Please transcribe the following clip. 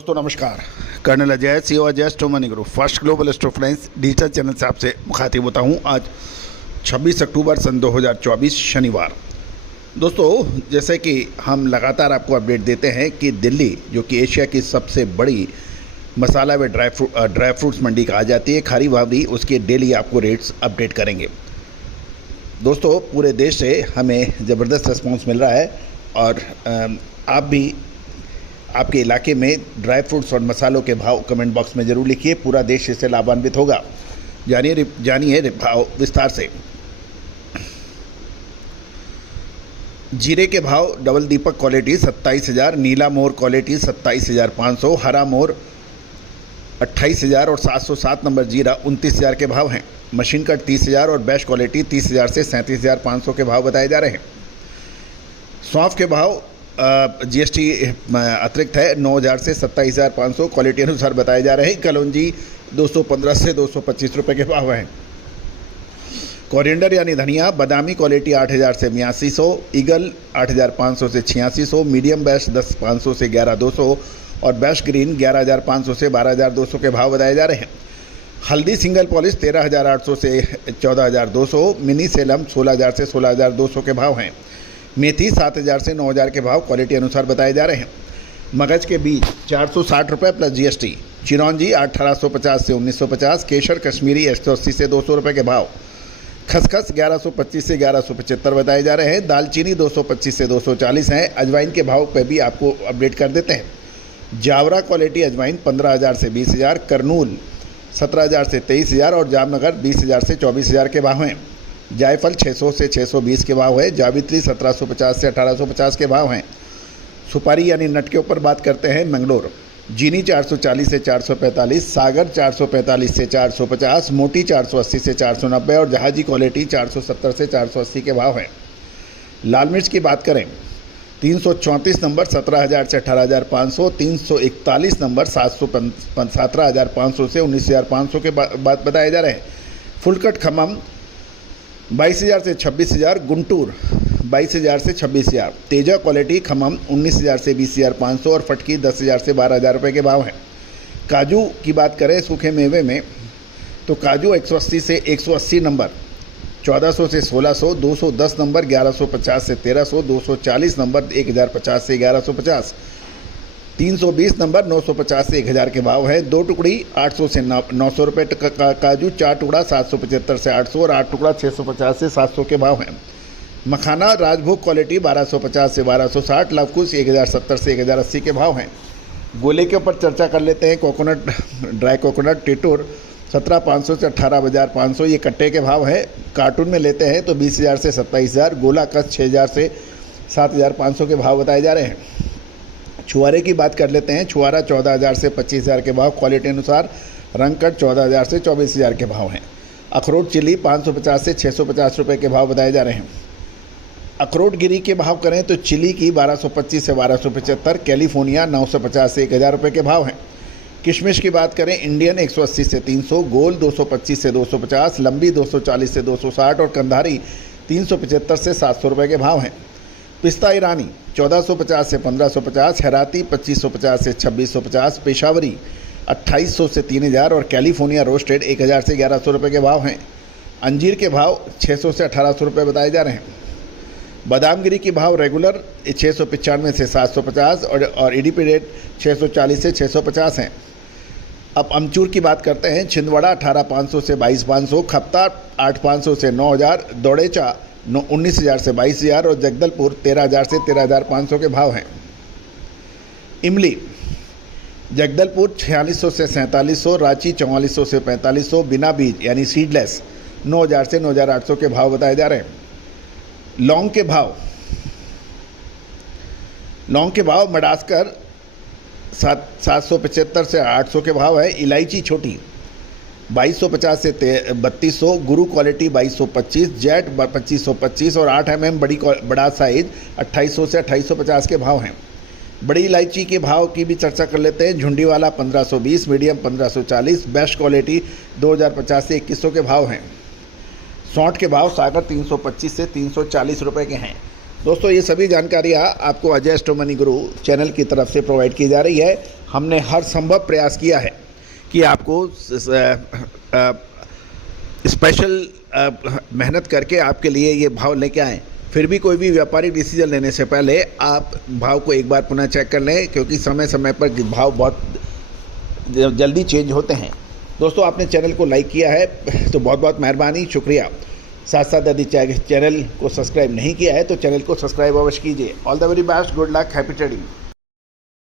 दोस्तों नमस्कार। Colonel Ajay CO Ajay स्टो money group first global स्टो finance digital channel से आपसे मुखातिब होता हूं। आज 26 अक्टूबर सन 2024 शनिवार। दोस्तों जैसे कि हम लगातार आपको अपडेट देते हैं कि दिल्ली जो कि एशिया की सबसे बड़ी मसाला व ड्राई फ्रूट्स मंडी कहा जाती है, खारी भावरी, उसके डेली आपको रेट्स अपडेट करेंगे। दोस्तों पूरे देश से हमें ज़बरदस्त रिस्पॉन्स मिल रहा है और आप भी आपके इलाके में ड्राई फ्रूट्स और मसालों के भाव कमेंट बॉक्स में ज़रूर लिखिए। पूरा देश इससे लाभान्वित होगा। जानिए भाव विस्तार से। जीरे के भाव डबल दीपक क्वालिटी 27,000, नीला मोर क्वालिटी 27,500, हरा मोर 28,000 और 707 नंबर जीरा 29,000 के भाव हैं। मशीन कट 30,000 और बेस्ट क्वालिटी 30,000 से 37,500 के भाव बताए जा रहे हैं। सौंफ के भाव जीएसटी अतिरिक्त है 9,000 से 27,500 क्वालिटी अनुसार बताए जा रहे हैं। कलौंजी 215 से 225 रुपये के भाव हैं। कोरिएंडर यानी धनिया बादामी क्वालिटी 8,000 से 8200, ईगल 8,500 से 8600, मीडियम बेस्ट 10,500 से 11,200 और बेस्ट ग्रीन 11,500 से 12,200 के भाव बताए जा रहे हैं। हल्दी सिंगल पॉलिश 13,800 से 14,200, मिनी सेलम 16,000 से 16,200 के भाव हैं। मेथी 7,000 से 9,000 के भाव क्वालिटी अनुसार बताए जा रहे हैं। मगज के बीज 460 रुपये प्लस जीएसटी। चिरौंजी 1850 से 1950, केसर कश्मीरी 180 से 200 रुपये के भाव। खसखस 1125 से 1175 बताए जा रहे हैं। दालचीनी 225 से 240 हैं। अजवाइन के भाव पर भी आपको अपडेट कर देते हैं। जावरा क्वालिटी अजवाइन 15,000 से 20,000, करनूल 17,000 से 23,000 और जामनगर 20,000 से 24,000 के भाव हैं। जायफल 600 से 620 के भाव है। जावित्री 1750 से 1850 के भाव हैं। सुपारी यानी नट के ऊपर बात करते हैं, मंगलोर जीनी 440 से 445, सागर 445 से 450, मोटी 480 से 490 और जहाजी क्वालिटी 470 से 480 के भाव हैं। लाल मिर्च की बात करें 334 नंबर 17,000 से 18,500, 341 नंबर 17,500 से 19,500 के बात बताए जा रहे हैं। फुलकट खमम 22,000 से 26,000, गुंटूर 22,000 से 26,000, तेजा क्वालिटी खमम 19,000 से 20,500 और फटकी 10,000 से 12,000 रुपये के भाव हैं। काजू की बात करें सूखे मेवे में तो काजू 180 से 180 नंबर 1,400 से 1,600, 210 नंबर 1,150 से 1,300, 240 नंबर 1,050 से 1,150, 320 नंबर 950 से 1,000 के भाव है। 2 टुकड़ी 800 से 900 रुपये काजू, 4 टुकड़ा 775 से 800 और 8 टुकड़ा 650 से 700 के भाव हैं। मखाना राजभोग क्वालिटी 1,250 से 1,260, लवकुश 1,070 से 1,080 के भाव हैं। गोले के ऊपर चर्चा कर लेते हैं। कोकोनट ड्राई कोकोनट टिटूर 17,500 से 18,500 ये कट्टे के भाव है। कार्टून में लेते हैं तो 20,000 से 27,000, गोला कस 6,000 से 7,500 के भाव बताए जा रहे हैं। छुआरे की बात कर लेते हैं। छुआरा 14,000 से 25,000 के भाव क्वालिटी अनुसार। रंगकट 14,000 से 24,000 के भाव हैं। अखरोट चिली 550 से 650 रुपये के भाव बताए जा रहे हैं। अखरोट गिरी के भाव करें तो चिली की 1225 से 1275, कैलिफोर्निया 950 से 1,000 रुपये के भाव हैं। किशमिश की बात करें इंडियन 180 से 300, गोल 225 से 250, लंबी 240 से 260 और कंधारी 375 से 700 रुपये के भाव हैं। पिस्ता ईरानी 1450 से 1550, हैराती 2550 से 2650, पेशावरी 2800 से 3,000 और कैलिफोर्निया रोस्टेड 1,000 से 1,100 रुपये के भाव हैं। अंजीर के भाव 600 से 1,800 रुपये बताए जा रहे हैं। बादामगिरी के भाव रेगुलर 695 से 750 और ईडीपी रेट 640 से 650 हैं। अब अमचूर की बात करते हैं। छिंदवाड़ा 18,500 से 22,500, खपता 8,500 से 9,000, दौड़ेचा 19,000 से 22,000 और जगदलपुर 13,000 से 13,500 के भाव हैं। इमली जगदलपुर 4600 से 4700, रांची 4400 से 4500, बिना बीज यानी सीडलेस 9,000 से 9,800 के भाव बताए जा रहे हैं। लौंग के भाव मडास्कर 775 से 800 के भाव है। इलायची छोटी 2,250 से 3,200, गुरु क्वालिटी 2,225, जेट 2,525 और 8 mm बड़ा साइज 2,800 से 2,850 के भाव हैं। बड़ी इलायची के भाव की भी चर्चा कर लेते हैं। झुंडी वाला 1,520, मीडियम 1,540, बेस्ट क्वालिटी 2,050 से 2,100 के भाव हैं। सौंठ के भाव सागर 325 से 340 रुपये के हैं। दोस्तों ये सभी जानकारियाँ आपको अजय स्टो मनी गुरु चैनल की तरफ से प्रोवाइड की जा रही है। हमने हर संभव प्रयास किया है कि आपको स्पेशल मेहनत करके आपके लिए ये भाव लेके आएँ। फिर भी कोई भी व्यापारिक डिसीजन लेने से पहले आप भाव को एक बार पुनः चेक कर लें, क्योंकि समय समय पर भाव बहुत जल्दी चेंज होते हैं। दोस्तों, आपने चैनल को लाइक किया है तो बहुत बहुत मेहरबानी, शुक्रिया। साथ साथ यदि चैनल को सब्सक्राइब नहीं किया है तो चैनल को सब्सक्राइब अवश्य कीजिए। All the very best, good luck, happy trading.